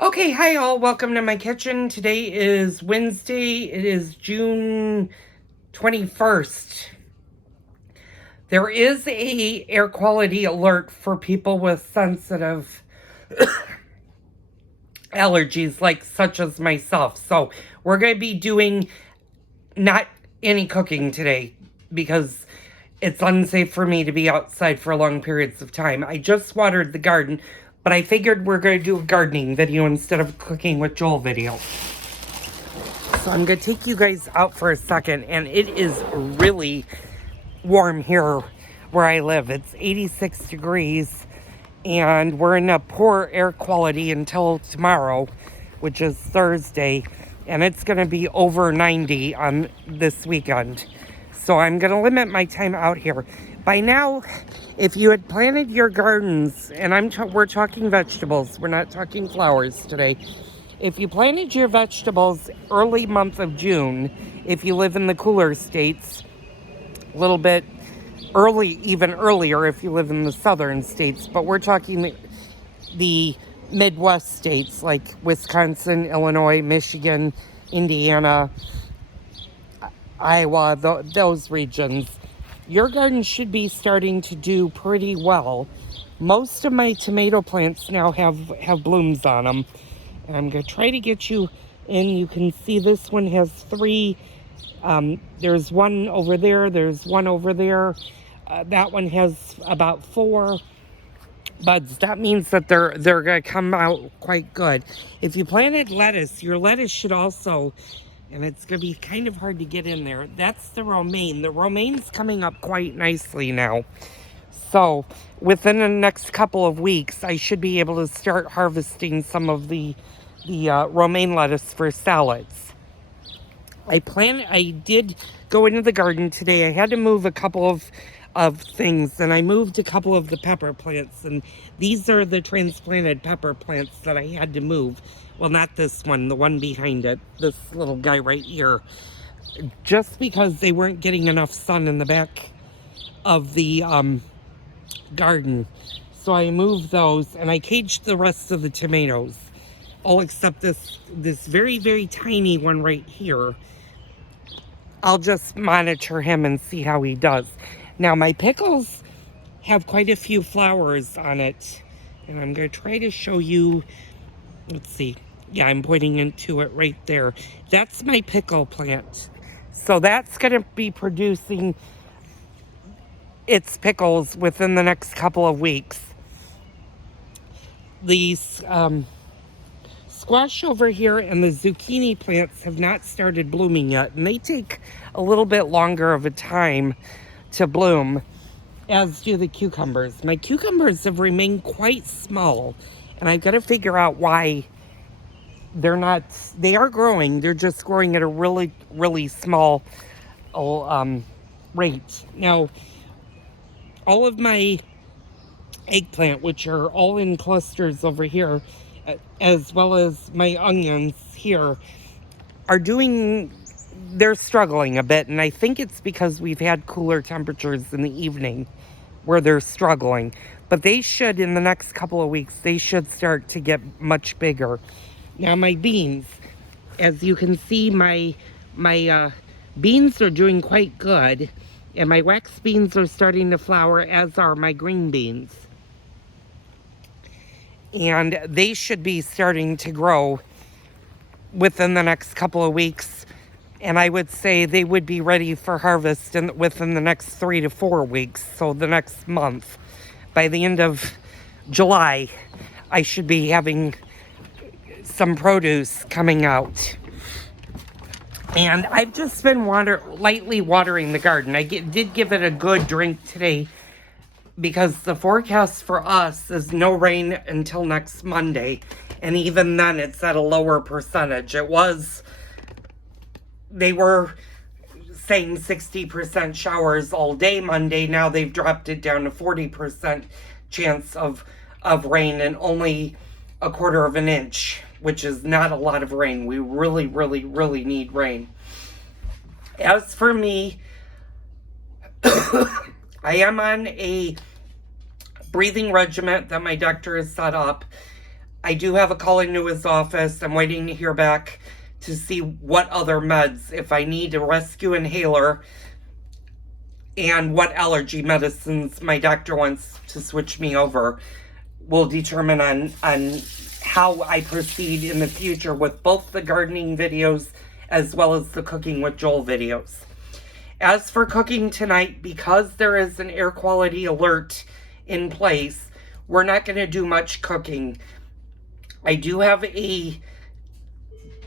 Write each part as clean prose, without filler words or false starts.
Okay, hi all. Welcome to my kitchen. Today is Wednesday. It is June 21st. There is a air quality alert for people with sensitive allergies like such as myself. So, we're going to be doing not any cooking today because it's unsafe for me to be outside for long periods of time. I just watered the garden, but I figured we're going to do a gardening video instead of a cooking with Joel video. So I'm going to take you guys out for a second, and it is really warm here where I live. It's 86 degrees, and we're in a poor air quality until tomorrow, which is Thursday, and it's going to be over 90 on this weekend. So I'm going to limit my time out here. By now, if you had planted your gardens, and we're talking vegetables, we're not talking flowers today. If you planted your vegetables early month of June, if you live in the cooler states, a little bit early, even earlier if you live in the southern states, but we're talking the Midwest states like Wisconsin, Illinois, Michigan, Indiana, Iowa, those regions, your garden should be starting to do pretty well. Most of my tomato plants now have blooms on them. And I'm going to try to get you in. You can see this one has three. There's one over there. There's one over there. That one has about 4 buds. That means that they're going to come out quite good. If you planted lettuce, your lettuce should also, and it's going to be kind of hard to get in there. That's the romaine. The romaine's coming up quite nicely now. So within the next couple of weeks, I should be able to start harvesting some of the romaine lettuce for salads. I did go into the garden today. I had to move a couple of things, and I moved a couple of the pepper plants, and these are the transplanted pepper plants that I had to move. Well, not this one, the one behind it, this little guy right here, just because they weren't getting enough sun in the back of the garden. So I moved those, and I caged the rest of the tomatoes, all except this very, very tiny one right here. I'll just monitor him and see how he does. Now, my pickles have quite a few flowers on it, and I'm going to try to show you. Let's see. Yeah, I'm pointing into it right there. That's my pickle plant. So that's going to be producing its pickles within the next couple of weeks. These squash over here and the zucchini plants have not started blooming yet, and they take a little bit longer of a time to bloom, as do the cucumbers. My cucumbers have remained quite small, and I've got to figure out why they're not. They are growing, they're just growing at a really, really small rate. Now, all of my eggplant, which are all in clusters over here, as well as my onions here, they're struggling a bit, and I think it's because we've had cooler temperatures in the evening where they're struggling. But they should, in the next couple of weeks, they should start to get much bigger. Now, my beans, as you can see, my beans are doing quite good, and my wax beans are starting to flower, as are my green beans. And they should be starting to grow within the next couple of weeks. And I would say they would be ready for harvest within the next 3 to 4 weeks. So the next month, by the end of July, I should be having some produce coming out. And I've just been lightly watering the garden. I did give it a good drink today, because the forecast for us is no rain until next Monday. And even then, it's at a lower percentage. They were saying 60% showers all day Monday. Now they've dropped it down to 40% chance of rain and only 1/4 inch, which is not a lot of rain. We really, really, really need rain. As for me, I am on a breathing regimen that my doctor has set up. I do have a call into his office. I'm waiting to hear back to see what other meds, if I need a rescue inhaler, and what allergy medicines my doctor wants to switch me over, will determine on how I proceed in the future with both the gardening videos as well as the cooking with Joel videos. As for cooking tonight, because there is an air quality alert in place, we're not going to do much cooking. I do have a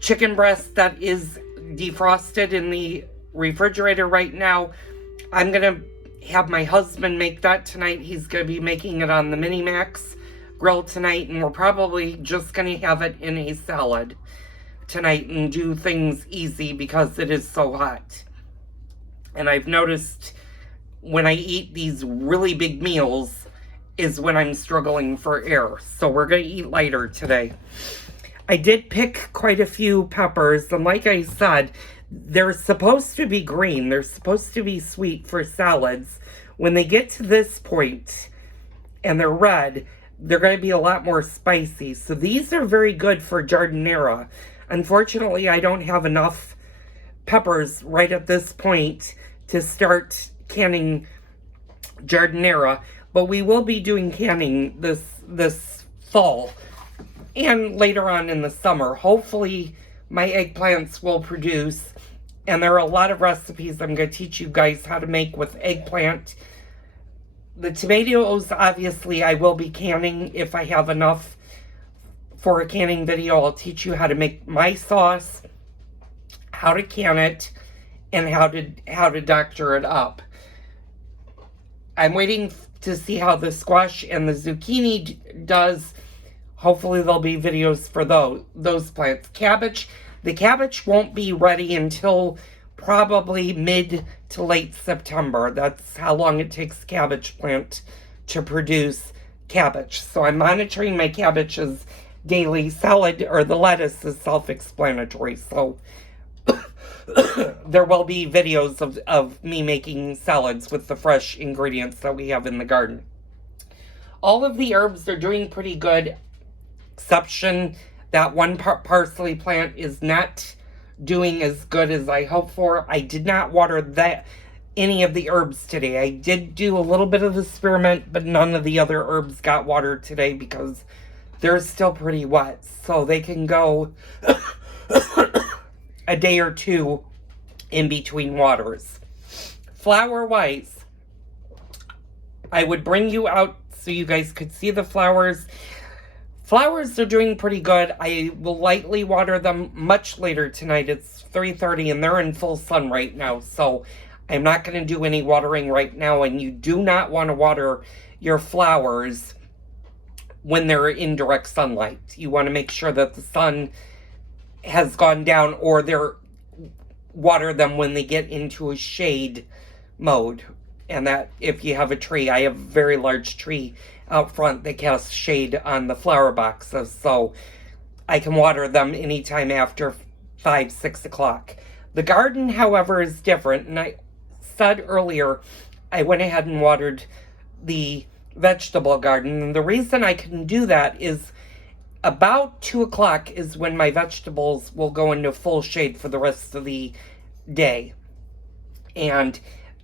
chicken breast that is defrosted in the refrigerator right now. I'm going to have my husband make that tonight. He's going to be making it on the Minimax grill tonight, and we're probably just going to have it in a salad tonight and do things easy because it is so hot. And I've noticed when I eat these really big meals is when I'm struggling for air. So we're going to eat lighter today. I did pick quite a few peppers, and like I said, they're supposed to be green. They're supposed to be sweet for salads. When they get to this point and they're red, they're going to be a lot more spicy. So these are very good for giardiniera. Unfortunately, I don't have enough peppers right at this point to start canning giardiniera, but we will be doing canning this fall and later on in the summer. Hopefully my eggplants will produce, and there are a lot of recipes I'm going to teach you guys how to make with eggplant. The tomatoes, obviously, I will be canning if I have enough for a canning video. I'll teach you how to make my sauce, how to can it, and how to doctor it up. I'm waiting to see how the squash and the zucchini does. Hopefully there'll be videos for those plants. Cabbage, the cabbage won't be ready until probably mid to late September. That's how long it takes cabbage plant to produce cabbage. So I'm monitoring my cabbages daily. Salad, or the lettuce, is self-explanatory. So there will be videos of me making salads with the fresh ingredients that we have in the garden. All of the herbs are doing pretty good, exception that one parsley plant is not doing as good as I hoped for. I did not water any of the herbs today. I did do a little bit of the spearmint, but none of the other herbs got watered today because they're still pretty wet. So they can go a day or two in between waters. Flower-wise, I would bring you out so you guys could see the flowers. Flowers are doing pretty good. I will lightly water them much later tonight. It's 3:30 and they're in full sun right now. So I'm not going to do any watering right now. And you do not want to water your flowers when they're in direct sunlight. You want to make sure that the sun has gone down, or water them when they get into a shade mode. And that if you have a tree, I have a very large tree out front that casts shade on the flower boxes, so I can water them anytime after 5, 6 o'clock. The garden, however, is different, and I said earlier, I went ahead and watered the vegetable garden, and the reason I can do that is about 2 o'clock is when my vegetables will go into full shade for the rest of the day, and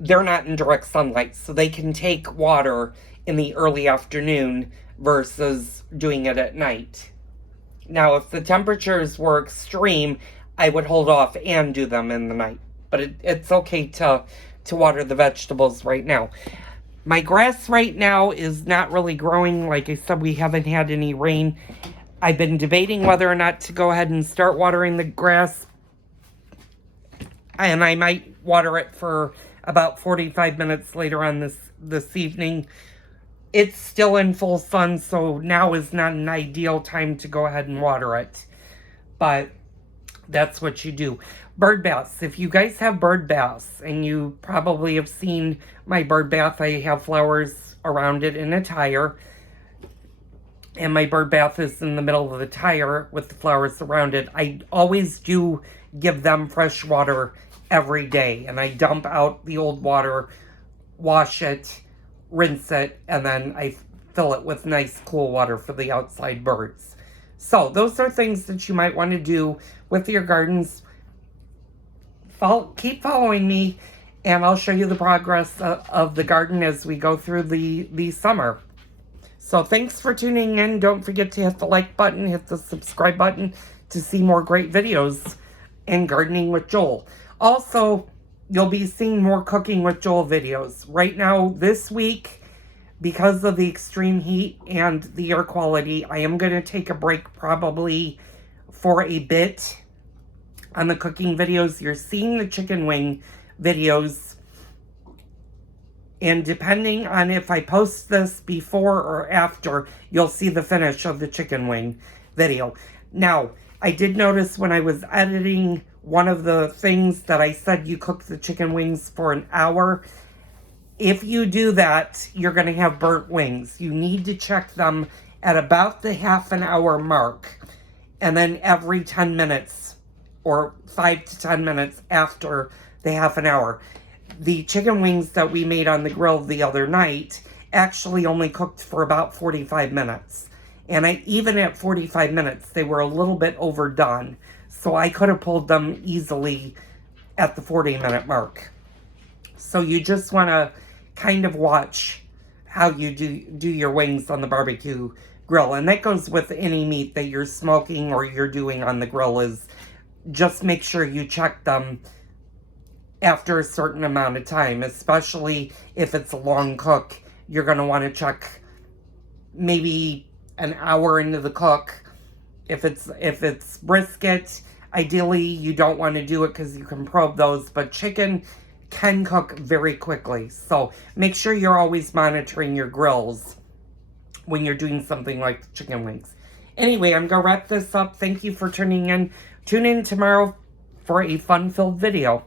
they're not in direct sunlight, so they can take water in the early afternoon versus doing it at night. Now, if the temperatures were extreme, I would hold off and do them in the night. But it's okay to water the vegetables right now. My grass right now is not really growing. Like I said, we haven't had any rain. I've been debating whether or not to go ahead and start watering the grass. And I might water it for about 45 minutes later on this evening. It's still in full sun, so now is not an ideal time to go ahead and water it. But that's what you do. Bird baths. If you guys have bird baths, and you probably have seen my bird bath, I have flowers around it in a tire. And my bird bath is in the middle of the tire with the flowers around it. I always do give them fresh water every day. And I dump out the old water, wash it, rinse it, and then I fill it with nice cool water for the outside birds. So those are things that you might want to do with your gardens. Keep following me, and I'll show you the progress of the garden as we go through the summer. So thanks for tuning in. Don't forget to hit the like button, hit the subscribe button to see more great videos in Gardening with Joel. Also, you'll be seeing more Cooking with Joel videos. Right now, this week, because of the extreme heat and the air quality, I am going to take a break probably for a bit on the cooking videos. You're seeing the chicken wing videos, and depending on if I post this before or after, you'll see the finish of the chicken wing video. Now, I did notice when I was editing one of the things that I said you cook the chicken wings for an hour. If you do that, you're going to have burnt wings. You need to check them at about the half an hour mark, and then every 10 minutes or 5 to 10 minutes after the half an hour. The chicken wings that we made on the grill the other night actually only cooked for about 45 minutes. And even at 45 minutes, they were a little bit overdone. So I could have pulled them easily at the 40-minute mark. So you just want to kind of watch how you do your wings on the barbecue grill. And that goes with any meat that you're smoking or you're doing on the grill, is just make sure you check them after a certain amount of time, especially if it's a long cook. You're going to want to check maybe an hour into the cook. If it's brisket, ideally you don't want to do it because you can probe those, but chicken can cook very quickly. So make sure you're always monitoring your grills when you're doing something like chicken wings. Anyway, I'm going to wrap this up. Thank you for tuning in. Tune in tomorrow for a fun-filled video.